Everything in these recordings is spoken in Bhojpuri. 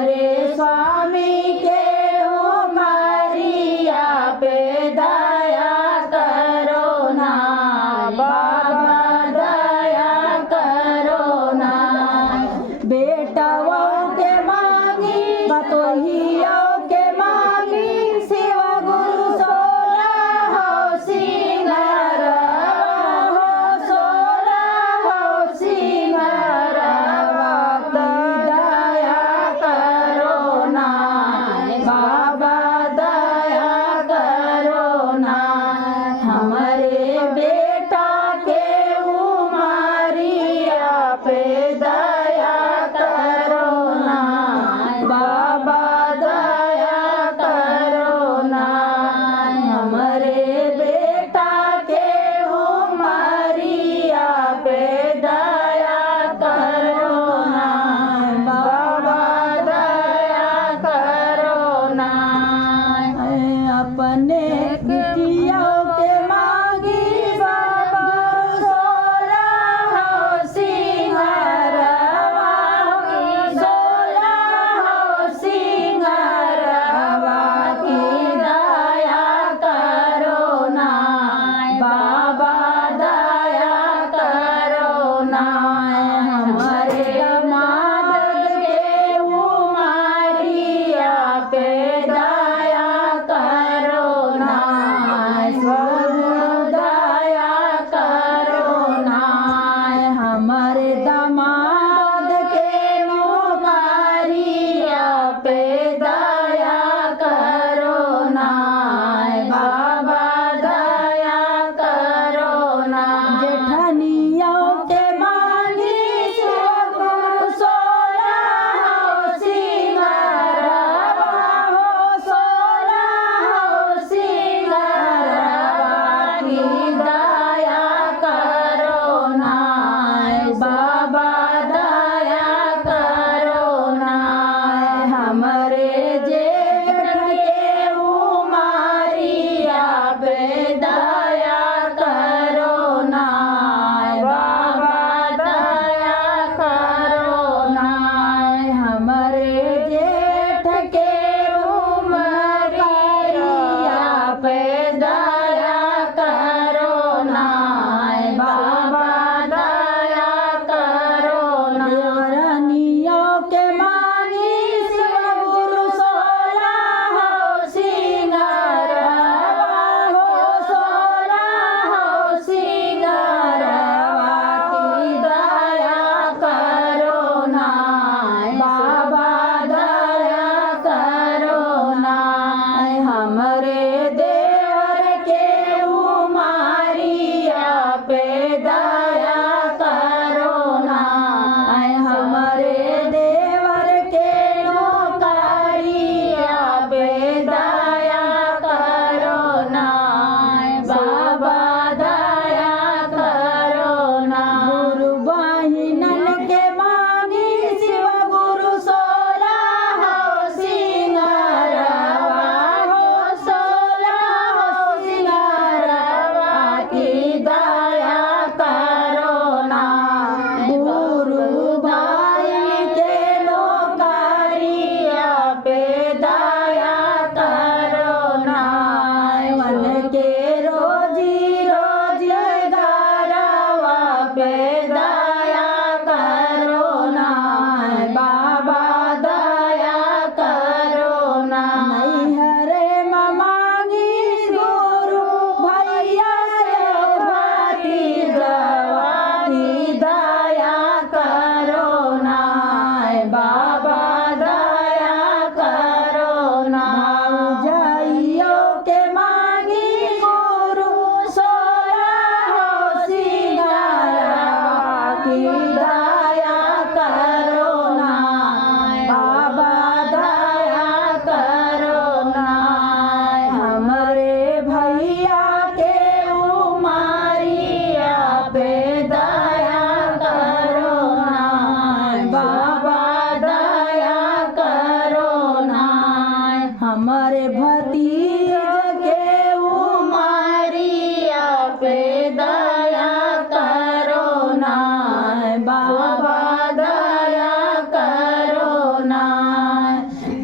हमारे स्वामी के उमरिया पे दया करो ना बाबा, दया करो ना। बेटाओं के मांगी बतोहियों के मांगी शिव गुरु 16 हो सिंगारवा हो 16 हो सिंगारवा की दया करो ना बाबा, दया करो ना। हमारे बेटा के उमरिया पे दया करो ना बाबा, दया करो ना। हमारे बेटा के उमरिया पे दया करो ना बाबा, दया करो ना। अपने बिटियों के मांगी बाबा 16 हो सिंगारवा हो 16 हो सिंगारवा की दया करो ना बाबा, दया करो ना। हमारे दामाद के उमरिया पे दया करो ना प्रभु, दया करो ना। हमारे दामाद के उमरिया पे दया करो ना बाबा, दया करो ना। जेठनियों के मांगी शिव गुरु 16 हो सिंगारवा हो 16 हो सिंगारवा की दया करो ना बाबा, दया करो ना। हमारे जेठ के उमरिया पे दया करो ना बाबा, दया करो ना। हमारे जेठ के उमरिया पे दया करो ना बाबा, दया करो ना। रानियों के मांगी शिव गुरु 16 हो सिंगारवा हो 16 हो सिंगारवा की दया करो ना बाबा, दया करो ना। हमारे देवर के उमरिया पे दया करो ना। हमारे देवर के नौकरिया पे दया करो ना बाबा, दया करो ना। गुरु बहिनन के मांगी शिव गुरु 16 हो सिंगारवा हो 16 हो सिंगारवा की दया करो ना। गुरु भाई के नौकरिया पे दया करो ना। मन के रोजी रोजगारवा पे दया करो ना बाबा, दया करो ना। नैहरे मांगी गुरु भैया से भतीजवा की दया करो ना बाबा, दया करो ना। जाइयों के मांगी गुरु 16 हो सिंगारवा की दया करो ना बाबा, दया करो ना। हमारे भैया के उमरिया पे दया करो ना बाबा, दया करो ना। हमारे भतीज के उमरिया पे दया करो ना बाबा, दया करो ना।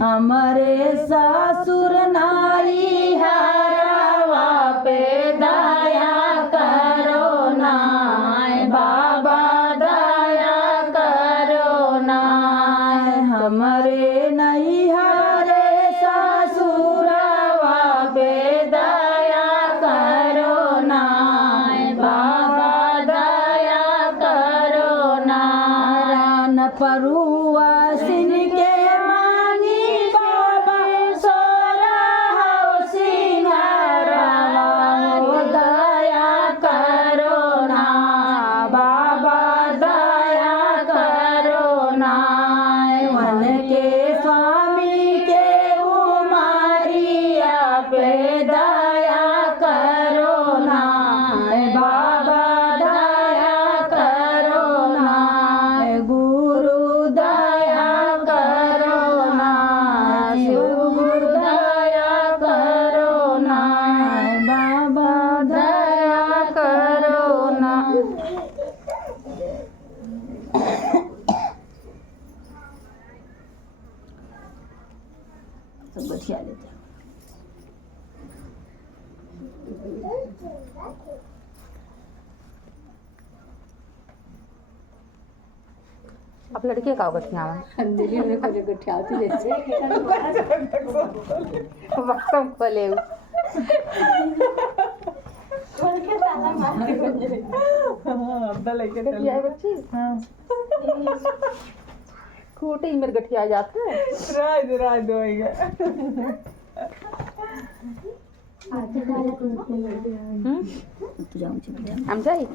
हमारे ससुर नाई हरावा पे दया करो नाय बाबा दया करो नाय हमारे नहीं हरे ससुरवा पे दया करो नाय बाबा दया करो नारायण परुआ सिन के मांगी बाबा सोरा हो सिंगारवा हो दया करो ना बाबा दया करो ना वन के स्वामी के उमारिया पे दया करो ना बाबा दया करो ना गुरु दया करो ना गुरु दया करो ना बाबा दया करो ना सब बचिया लेते हैं। आप लड़के का गठिया अंधेरी में खोले गठिया होती जैसे बक्सम खोले गठिया बच्ची खोटे ही मेरे गठिया जाते हैं राज होएगा हम जाए